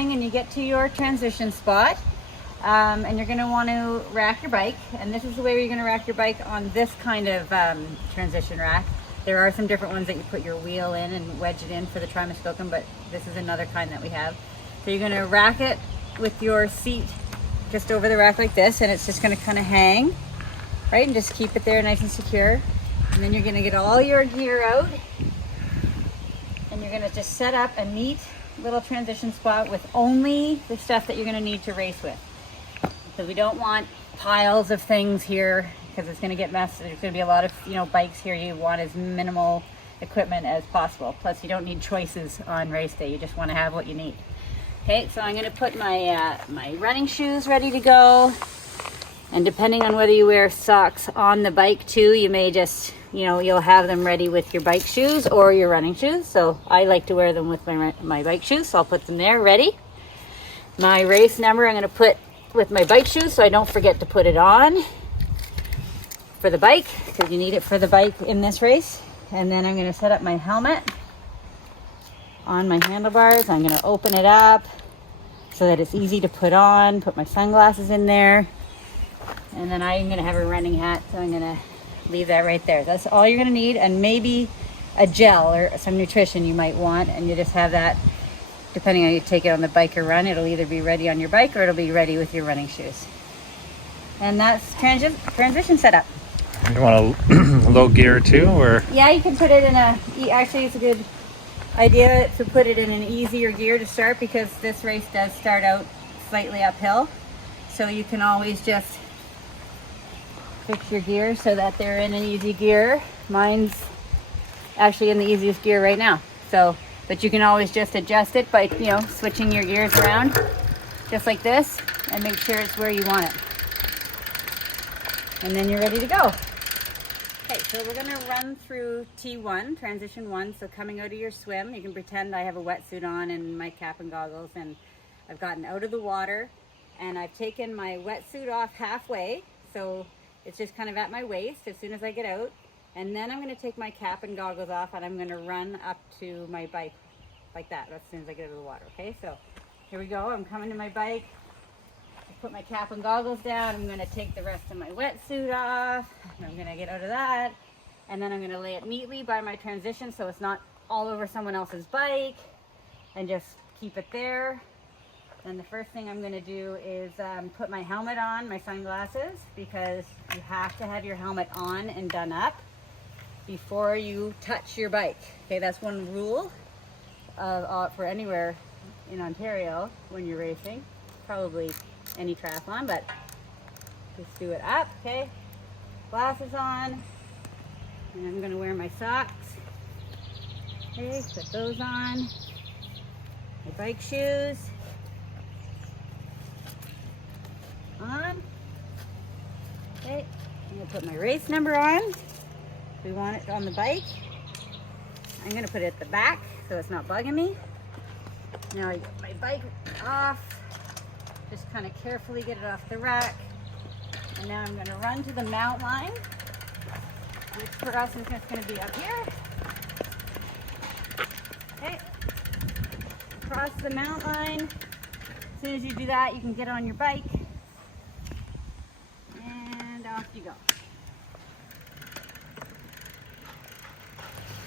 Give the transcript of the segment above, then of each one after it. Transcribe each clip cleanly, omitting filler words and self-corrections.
morning and you get to your transition spot, and you're going to want to rack your bike. And this is the way you're going to rack your bike on this kind of transition rack. There are some different ones that you put your wheel in and wedge it in for the TriMuskokan, but this is another kind that we have. So you're going to rack it with your seat just over the rack like this, and it's just going to kind of hang, right? And just keep it there nice and secure. And then you're going to get all your gear out, and you're going to just set up a neat little transition spot with only the stuff that you're going to need to race with. Because we don't want piles of things here, because it's going to get messy. There's going to be a lot of bikes here. You want as minimal equipment as possible. Plus you don't need choices on race day. You just want to have what you need. Okay, so I'm going to put my my running shoes ready to go. And depending on whether you wear socks on the bike too, you may just, you'll have them ready with your bike shoes or your running shoes. So I like to wear them with my bike shoes, so I'll put them there ready. My race number I'm going to put with my bike shoes so I don't forget to put it on for the bike, because you need it for the bike in this race. And then I'm going to set up my helmet on my handlebars. I'm going to open it up so that it's easy to put on, put my sunglasses in there. And then I'm going to have a running hat, so I'm going to leave that right there. That's all you're going to need, and maybe a gel or some nutrition you might want, and you just have that depending on how you take it on the bike or run. It'll either be ready on your bike or it'll be ready with your running shoes. And that's transition setup. You want a low gear too, or? Yeah, you can put it in actually it's a good idea to put it in an easier gear to start, because this race does start out slightly uphill. So you can always just fix your gear so that they're in an easy gear. Mine's actually in the easiest gear right now. So, but you can always just adjust it by, switching your gears around just like this, and make sure it's where you want it. And then you're ready to go. Okay, so we're gonna run through T1, transition 1. So coming out of your swim, you can pretend I have a wetsuit on and my cap and goggles, and I've gotten out of the water, and I've taken my wetsuit off halfway. So it's just kind of at my waist as soon as I get out. And then I'm gonna take my cap and goggles off, and I'm gonna run up to my bike like that as soon as I get out of the water, okay? So here we go, I'm coming to my bike. Put my cap and goggles down. I'm going to take the rest of my wetsuit off. I'm going to get out of that, and then I'm going to lay it neatly by my transition so it's not all over someone else's bike, and just keep it there. Then the first thing I'm going to do is put my helmet on, my sunglasses, because you have to have your helmet on and done up before you touch your bike. Okay, that's one rule for anywhere in Ontario when you're racing. Probably any triathlon, but just do it up. Okay, glasses on, and I'm going to wear my socks. Okay, put those on. My bike shoes on. Okay, I'm going to put my race number on. We want it on the bike. I'm going to put it at the back so it's not bugging me. Now I get my bike off. Just kind of carefully get it off the rack. And now I'm going to run to the mount line, which for us is just going to be up here. Okay. Across the mount line. As soon as you do that, you can get on your bike. And off you go.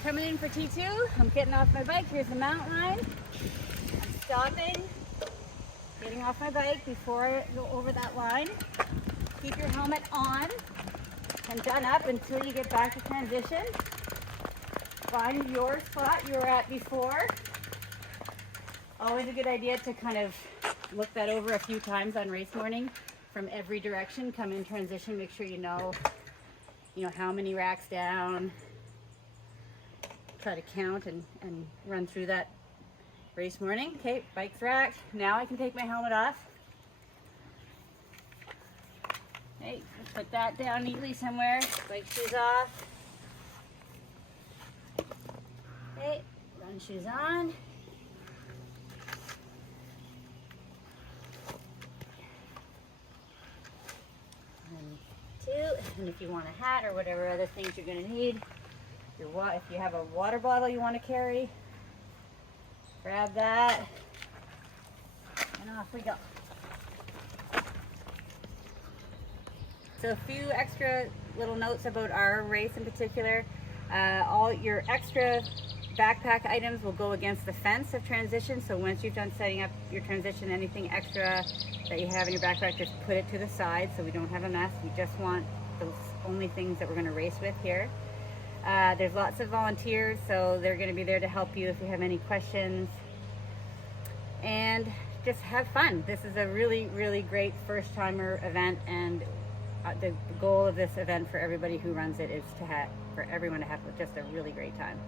Coming in for T2. I'm getting off my bike. Here's the mount line. I'm stopping. Getting off my bike before I go over that line. Keep your helmet on and done up until you get back to transition. Find your spot you were at before. Always a good idea to kind of look that over a few times on race morning from every direction. Come in transition, make sure you know how many racks down. Try to count and run through that race morning. Okay, bike's racked. Now I can take my helmet off. Okay, put that down neatly somewhere. Bike shoes off. Okay, run shoes on. And two. And if you want a hat or whatever other things you're going to need, if you have a water bottle you want to carry, grab that. Off we go. So a few extra little notes about our race in particular. All your extra backpack items will go against the fence of transition. So once you've done setting up your transition, anything extra that you have in your backpack, just put it to the side so we don't have a mess. We just want those only things that we're going to race with here. There's lots of volunteers, so they're going to be there to help you if you have any questions. And just have fun. This is a really, really great first timer event, and the goal of this event for everybody who runs it is for everyone to have just a really great time.